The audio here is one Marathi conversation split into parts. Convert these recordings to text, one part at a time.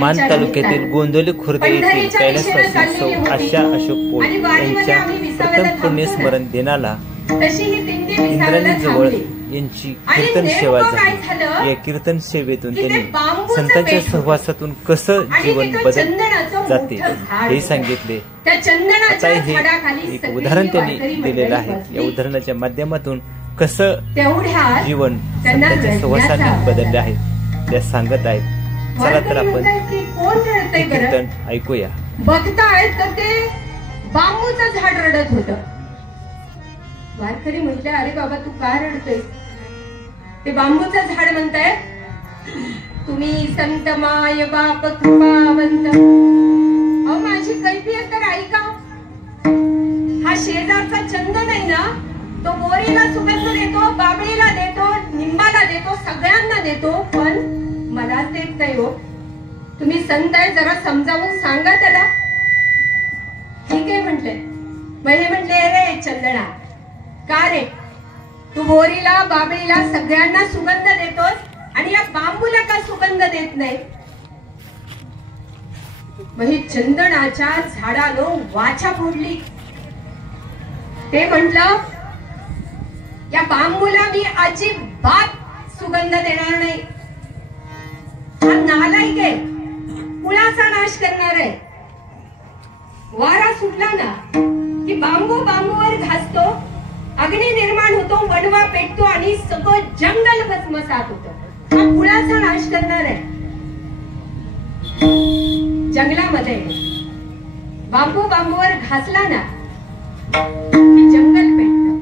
मान तालुक्यातील गोंदवली खुर्द येथील कैलासवासी सौ आशा अशोक पोळ यांच्या प्रथम पुण्यस्मरण दिनाला इंद्राणी जवळ यांची कीर्तन सेवा झाली। या कीर्तन सेवेतून त्यांनी संतांच्या सहवासातून कसं जीवन बदलत जाते हे सांगितले। आता हे एक उदाहरण त्यांनी दिलेलं आहे। या उदाहरणाच्या माध्यमातून कसं जीवन संतांच्या सहवासाने बदलले आहे त्या सांगत आहेत। चला तर आपण कीर्तन ऐकूया। बघतायत तर ते बांबूचं झाड रडत होतं। वारकरी म्हटले, अरे बाबा तू का रडतोय? ते बांबूचं झाड म्हणताय, तुम्ही संत माय बाप कृपावंत, अहो माझी कैफियत तर ऐका। हा शेजारचा चंदन आहे ना, तो बोरीला सुगंध देतो, बाबळीला देतो, निंबाला देतो, सगळ्यांना देतो, पण मला देत नाही हो। तुम्ही संत आहे, जरा समजावून सांगा त्याला। ठीक आहे म्हटले। मग हे म्हटले, रे चंदना का रे, तू बोरीला बाबळीला सगळ्यांना सुगंध देतोस आणि या बांबूला का सुगंध देत नाही? मग ही चंदनाच्या झाडाला वाचा फोडली। ते म्हटलं, या बांबूला मी अजिबात सुगंध देणार नाही। हा नालायक आहे, कुळाचा नाश करणार आहे। वारा सुटला ना की बांबू बांबूवर घासतो, अग्नी निर्माण होतो, वणवा पेटतो आणि सगळं जंगल भस्मसात होतं। हा कुळाचा नाश करणार आहे। जंगलामध्ये बांबू बांबूवर घासला ना की जंगल पेटतं।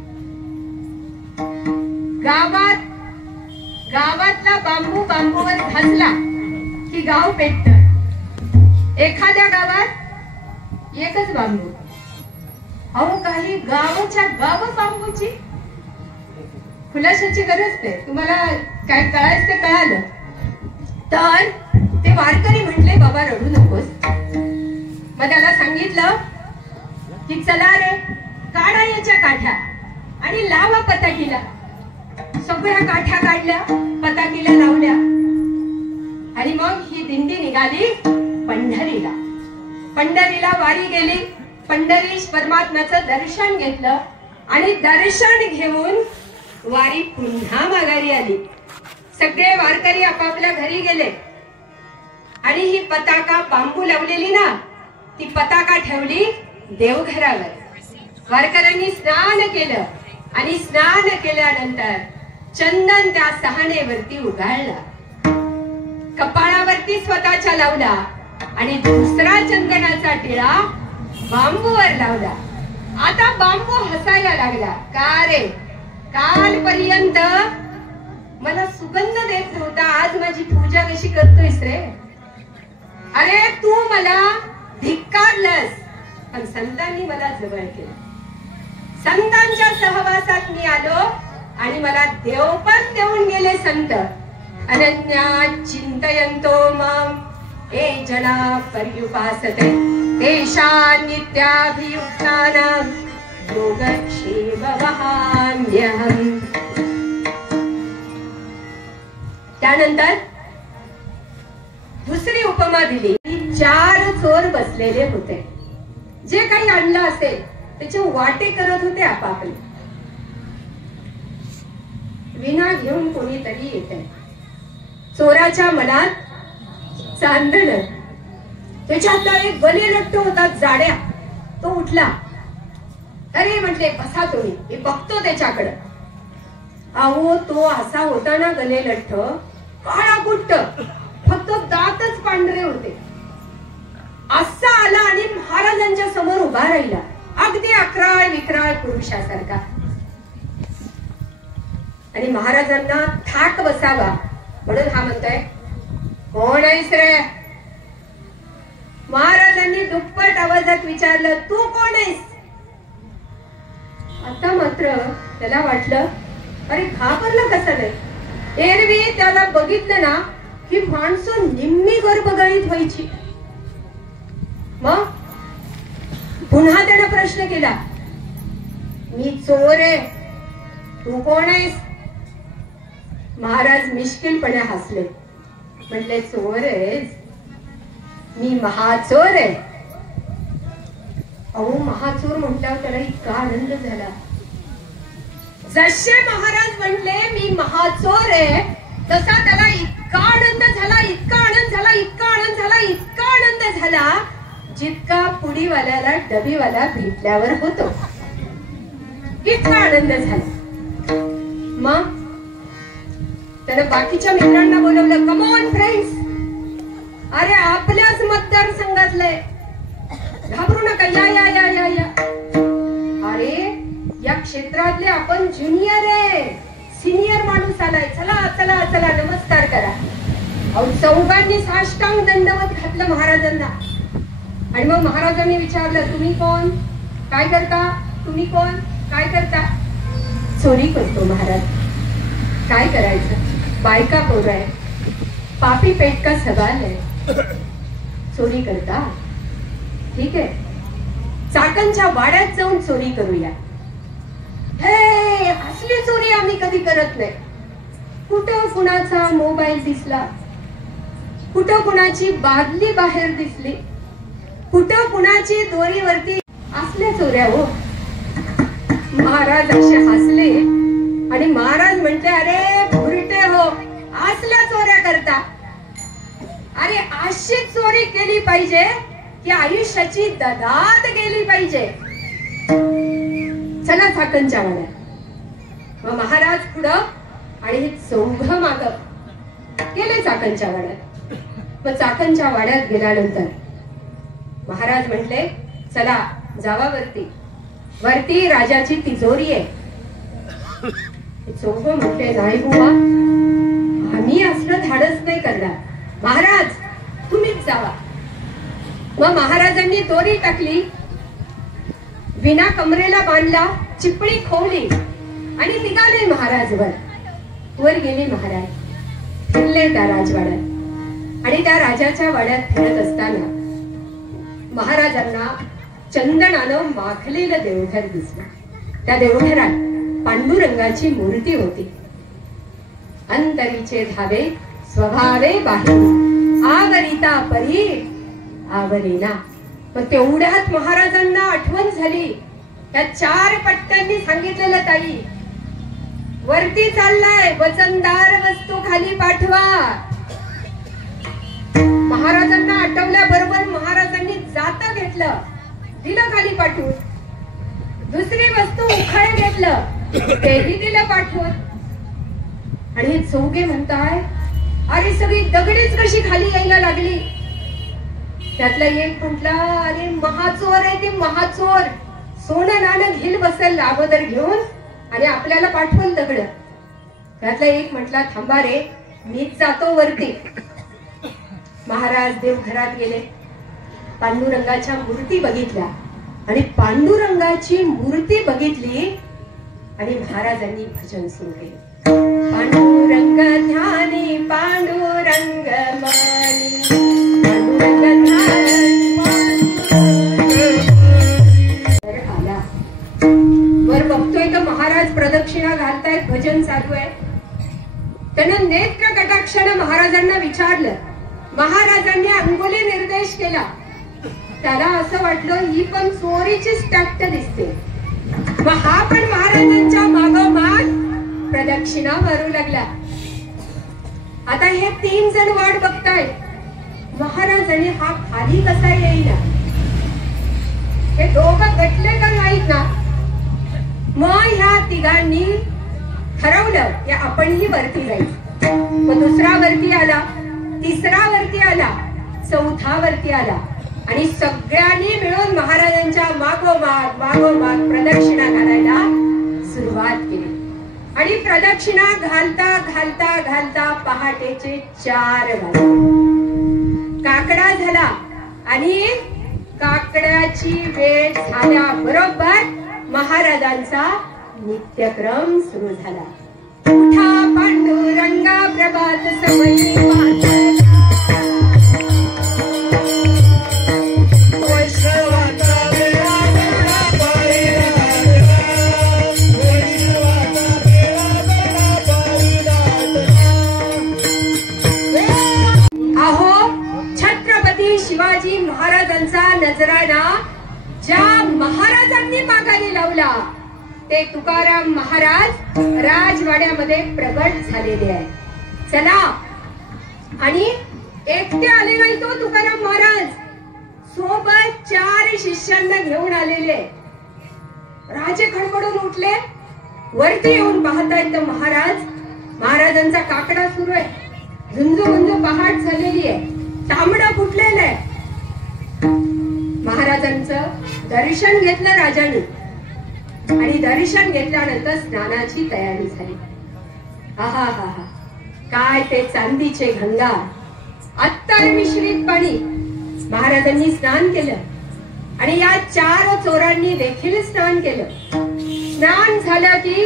गावातला बांबू बांबूवर घासला की गाव पेटतं। एखाद्या गावात एकच बांबू, अहो काही गावाच्या गाव बांबूची खुलाशाची गरज नाही। तुम्हाला काय कळायचं ते कळालं। तर ते वारकरी म्हटले, बाबा रडू नकोस। मग त्याला सांगितलं की चला रे, काढा याच्या काठ्या आणि लावा पताकीला। सगळ्या काठ्या काढल्या, पताकीला लावल्या आणि मग ही दिंडी निघाली पंढरीला। पंढरीला वारी गेली। पंढरीश परमात्म्याचं दर्शन घेतलं आणि दर्शन घेऊन वारी पुन्हा माघारी आली। सगळे वारकरी आपापल्या घरी गेले आणि ही पताका बांबू लावलेली ना, ती पताका ठेवली देवघरावर। वारकऱ्यांनी स्नान केलं आणि स्नान केल्यानंतर चंदन त्या सहाणेवरती उगाळला, कपाळावरती स्वतःच्या लावला आणि दुसरा चंदनाचा टिळा बांबूवर लावला। आता बांबू हसायला लागला, का रे, कालपर्यंत मला सुगंध देत नव्हता, आज माझी पूजा कशी करतोयस रे? अरे तू मला धिक्कारलंस, पण संतांनी मला जवळ केलं। संतांच्या सहवासात मी आलो आणि मला देव पण देऊन गेले संत। अनन्या चिंतयन्तो माम ये जना पर्युपासते तेषां नित्याभियुक्तानां योगक्षेमवहाम्यहम्। त्यानंतर दुसरी उपमा दिली। 4 चोर बसलेले होते, जे काही आणलं असेल त्याचे वाटे करत होते आपापले। विना घेऊन कोणीतरी येते। चोराच्या मनात चांदण, त्याच्यातला एक गले लट्टू होता जाड्या, तो उठला। अरे म्हटले, बसा तुम्ही, मी बघतो त्याच्याकडे। अहो तो असा होता ना गले लठ्ठ, काळा कुट्ट, फक्त दातच पांढरे होते। असा आला आणि महाराजांच्या समोर उभा राहिला, अगदी अकराळ विक्राळ पुरुषासारखा। आणि महाराजांना थाट बसावा म्हणून हा म्हणतोय, कोण आहेस रे? महाराजांनी दुप्पट आवाजात विचारलं, तू कोण आहेस? आता मात्र त्याला वाटलं, अरे घाबरला कसा नाही? एरवी त्याला बघितलं ना की माणसं निम्मी गर्भगळीत व्हायची। मग पुन्हा त्याने प्रश्न केला, मी चोर आहे, तू कोण आहेस? महाराज मिश्किलपणे हसले, म्हटले, चोर आहेस मी महाचोर आहे. अहो महाचोर म्हटल्यावर त्याला इतका आनंद झाला. जसे महाराज म्हटले मी महाचोर आहे तसा त्याला इतका आनंद झाला, इतका आनंद झाला, इतका आनंद झाला, इतका आनंद झाला जितका पुडीवाल्याला डबीवाला भेटल्यावर होतो. इतका आनंद झाला. मग त्यानं बाकीच्या मित्रांना बोलवलं. कम ऑन फ्रेंड्स, अरे आपल्याच मतदारसंघातले, घाबरू नका, या या या या या. अरे या क्षेत्रातले आपण ज्युनियर आहे, सिनियर माणूस आलाय, चला चला चला नमस्कार करा. अहो चौघांनी साष्टांग दंडवत घातलं महाराजांना. आणि मग महाराजांनी विचारलं तुम्ही कोण, काय करता, तुम्ही कोण, काय करता. चोरी करतो महाराज. काय करायचं, बायका पोरं आहे, पापी पेट का सवाल आहे, चोरी करता. ठीक आहे, चाकणच्या वाड्यात जाऊन चोरी करूया. हे असली चोरी आम्ही कधी करत नाही. कुठं कुणाचा मोबाईल दिसला, कुठं कुणाची बादली बाहेर दिसली, कुठं कुणाची दोरीवरती, असल्या चोऱ्या हो. महाराज असे हसले आणि महाराज म्हटले अरे भुरटे हो, असल्या चोऱ्या करता. अरे अशी चोरी केली पाहिजे की आयुष्याची ददात गेली पाहिजे. चला चाकणच्या वाड्यात. मग महाराज पुढं आणि हे चौघ माग गेले चाकणच्या वाड्यात. मग चाकणच्या वाड्यात गेल्यानंतर महाराज म्हटले चला जावा वरती, वरती राजाची तिजोरी आहे. चौघ म्हटले नाही बुवा, आम्ही असलं धाडस नाही करणार, महाराज तुम्हीच जावा. मग महाराजांनी दोरी टाकली, विना कमरेला बांधला, चिपळी खोवली आणि निघाले महाराज वर. वर गेले महाराज, फिरले त्या राजवाड्यात. आणि त्या राजाच्या वाड्यात फिरत असताना महाराजांना चंदनानं माखलेलं देवघर दिसलं. त्या देवघरात पांडुरंगाची मूर्ती होती. अंतरीचे धावे स्वभावे बाहेर, आवरिता परी आवरेना. मग तेवढ्यात महाराजांना आठवण झाली, त्या 4 पट्ट्यांनी सांगितलेलं ताई वरती चाललाय, वजनदार वस्तू खाली पाठवा. महाराजांना आठवल्याबरोबर महाराजांनी जाता घेतलं, दिलं खाली पाठवून. दुसरी वस्तू उखाळे घेतलं, तेही दिलं पाठवून. आणि हे चौघे म्हणताय अरे सगळी दगडीच कशी खाली यायला लागली. त्यातला एक म्हटला अरे महाचोर आहे ते, महाचोर सोनं नाणं घेईल बसेल अगोदर घेऊन आणि आपल्याला पाठवल दगड. त्यातला एक म्हटला थांबा रे, मीच जातो वरती. महाराज देवघरात गेले, पांडुरंगाच्या मूर्ती बघितल्या आणि पांडुरंगाची मूर्ती बघितली आणि महाराजांनी भजन सुरू केले. पांडुरंग ध्यानी पांडुरंग मानी, पांडुरंग ध्यानी. आला वर बघतोय तर महाराज प्रदक्षिणा घालतायत, भजन चालू आहे. त्यानं नेत्र कटाक्षानं महाराजांना विचारलं. महाराजांनी अंगुली निर्देश केला. त्याला असं वाटलं ही पण चोरीचीच टॅक्ट दिसते. मग हा पण महाराजांच्या मागोमाग प्रदक्षिणा मारू लागला. आता हे 3 जण वाट बघताय, महाराजांनी हा खाली कसा येईना. हे दोघं गटले का नाहीत ना. मग ह्या तिघांनी ठरवलं की आपणही वरती जायचं. मग दुसरा वरती आला, तिसरा वरती आला, चौथा वरती आला आणि सगळ्यांनी मिळून महाराजांच्या मागोमाग मागोमाग प्रदक्षिणा घालायला सुरुवात केली. आणि प्रदक्षिणा घालता घालता घालता पहाटेचे 4 वाजले. काकडा झाला आणि काकड्याची वेळ झाल्याबरोबर महाराजांचा नित्यक्रम सुरू झाला. उठा पांडुरंगा प्रभात समयी नजराणा ज्या महाराजांनी मागायला लावला ते तुकाराम महाराज राजवाड्यामध्ये प्रगट झालेले आहे. चला, आणि एकटे आले नाही तो तुकाराम महाराज, सोबत 4 शिष्यांना घेऊन आलेले. राजे खडबडून उठले, वरती येऊन पाहतायत तर महाराजांचा काकडा सुरू आहे. झुंजू मुंजू पहाट झालेली आहे, तांबडा फुटलेलं आहे. महाराजांचं दर्शन घेतलं राजांनी, आणि दर्शन घेतल्यानंतर स्नानाची तयारी झाली. आहा हा हा, काय ते चांदीचे गंगा, अत्तर मिश्रित पाणी. महाराजांनी स्नान केलं आणि या 4 चोरांनी देखील स्नान केलं. स्नान झालं की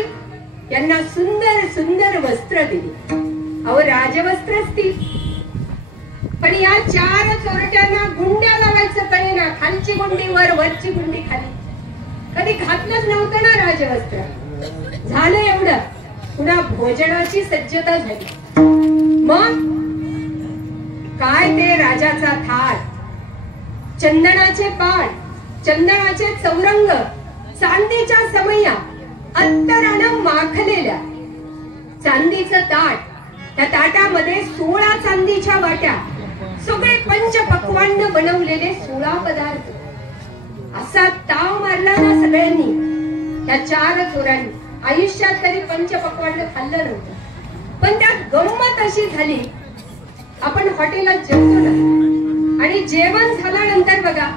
यांना सुंदर सुंदर वस्त्र दिली. अहो, राजवस्त्र असतील, पण या 4 चोरट्यांना गुंड्या लावायचं कळेना. खालची गुंडी वर, वरची गुंडी खाली. कधी घातलंच नव्हतं ना राजवस्त्र. झालं एवढं, पुन्हा भोजनाची सज्जता झाली. मग काय ते राजाचा थाट, चंदनाचे पाट, चंदनाचे चौरंग, चांदीच्या समया, अत्तरानं माखलेल्या, चांदीचं ताट, त्या ताटामध्ये 16 चांदीच्या वाट्या, सगळे पंचपक्वान्न बनवलेले 16 पदार्थ. असा ताव मारला ना सगळ्यांनी त्या 4 चोरांनी. आयुष्यात तरी पंचपक्वान्न खाल्लं नव्हतं, पण त्यात गंमत अशी झाली, आपण हॉटेलात जेवतो ना, आणि जेवण झाल्यानंतर बघा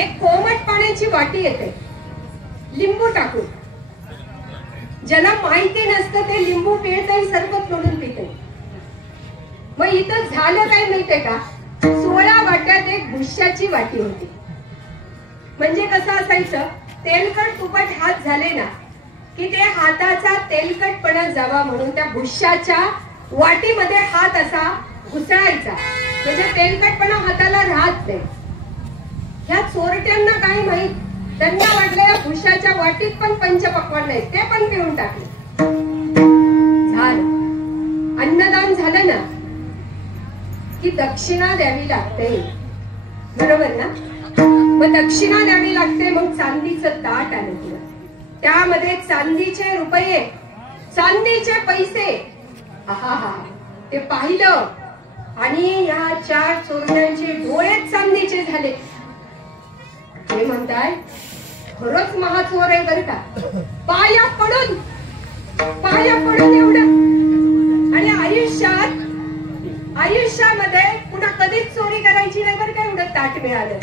एक कोमट पाण्याची वाटी येते, लिंबू टाकून. ज्याला माहिती नसतं ते लिंबू पिळतही, सरबत म्हणून पिते. मग इथं झालं काय माहितीये का, 16 वाट्यात एक भुश्याची वाटी होती. म्हणजे कसं असायचं, तेलकट तुपट हात झाले ना की ते हाताचा तेलकटपणा जावा म्हणून त्या भुश्याच्या वाटीमध्ये हात असा घुसळायचा, म्हणजे तेलकटपणा हाताला राहत नाही. ह्या चोरट्यांना काय माहित, त्यांना वाटलं या भुश्याच्या वाटीत पण पंचपक्वान्न आहेत, ते पण पिऊन टाकले. झालं, अन्नदान झालं ना की दक्षिणा द्यावी लागते, बरोबर ना. मग दक्षिणा द्यावी लागते. मग चांदीचं ताट आलं पुढं, त्यामध्ये चांदीचे रुपये, चांदीचे पैसे. आहा हा, ते पाहिलं आणि या 4 चोरट्यांचे डोळेच चांदीचे झाले. ते म्हणताय खरंच महाचोर आहे बरं का, पाया पडून एवढं. आणि आयुष्यामध्ये पुन्हा कधीच चोरी करायची नाही बरं का, एवढं ताट मिळालं.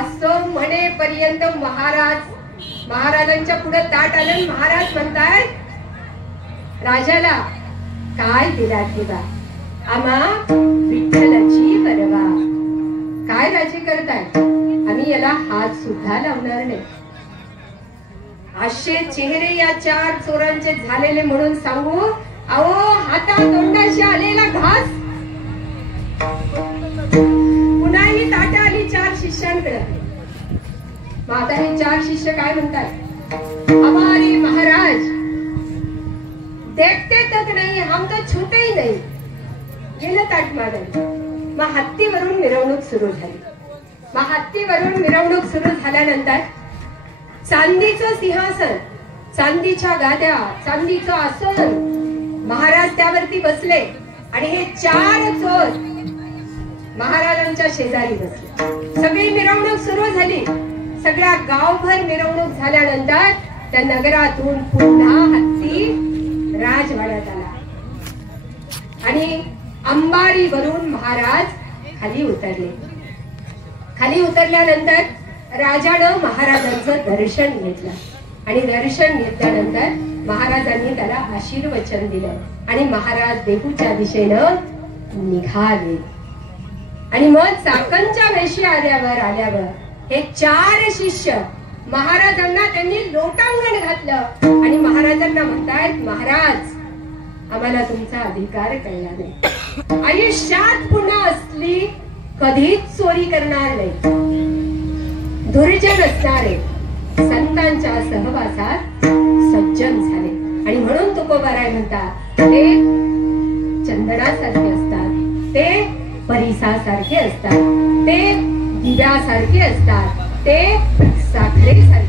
असं म्हणेपर्यंत महाराजांच्या पुढे ताट आलं. महाराज म्हणताय राजाला, काय दिला ठेवा आम्हा विठ्ठलाची परवा. काय राजे करताय, आम्ही याला हात सुद्धा लावणार नाही. असे चेहरे या 4 चोरांचे झालेले म्हणून सांगू. अहो, हाता तोंडाशी आलेला घास. पुन्हा ही ताट आली 4 शिष्यांकडे. मग आता हे 4 शिष्य काय म्हणतात, हमारे महाराज देखते तक नहीं, हम तो छूटे ही नहीं. गेलं ताट मागायला. मग हत्तीवरून मिरवणूक सुरू झाली. मग हत्तीवरून मिरवणूक सुरू झाल्यानंतर चांदीचं सिंहासन, चांदीच्या गाद्या, चांदीचं आसन, महाराज त्यावरती बसले आणि हे 4 चोर महाराजांच्या शेजारी बसले. सगळी मिरवणूक सुरू झाली. सगळ्या गावभर मिरवणूक झाल्यानंतर त्या नगरातून पुन्हा हत्ती राजवाड्यात आला आणि अंबारीवरून महाराज खाली उतरले. खाली उतरल्यानंतर राजानं महाराजांचं दर्शन घेतलं आणि दर्शन घेतल्यानंतर महाराजांनी त्याला आशीर्वचन दिलं आणि महाराज देहूच्या दिशेनं निघाले. आणि मग चाकणच्या वेशी आल्यावर हे 4 शिष्य महाराजांना त्यांनी लोटांगण घातलं आणि महाराजांना म्हणतायत, महाराज आम्हाला तुमचा अधिकार कळला नाही, आयुष्यात पुन्हा असली कधीच चोरी करणार नाही, धुर्जन असणारे, संतांच्या सहवासात सज्जन झाले. आणि म्हणून तुकोबाराय म्हणतात ते चंदनासारखे असतात, ते परिसासारखे असतात, ते दिव्यासारखे असतात, ते साखरेसारखे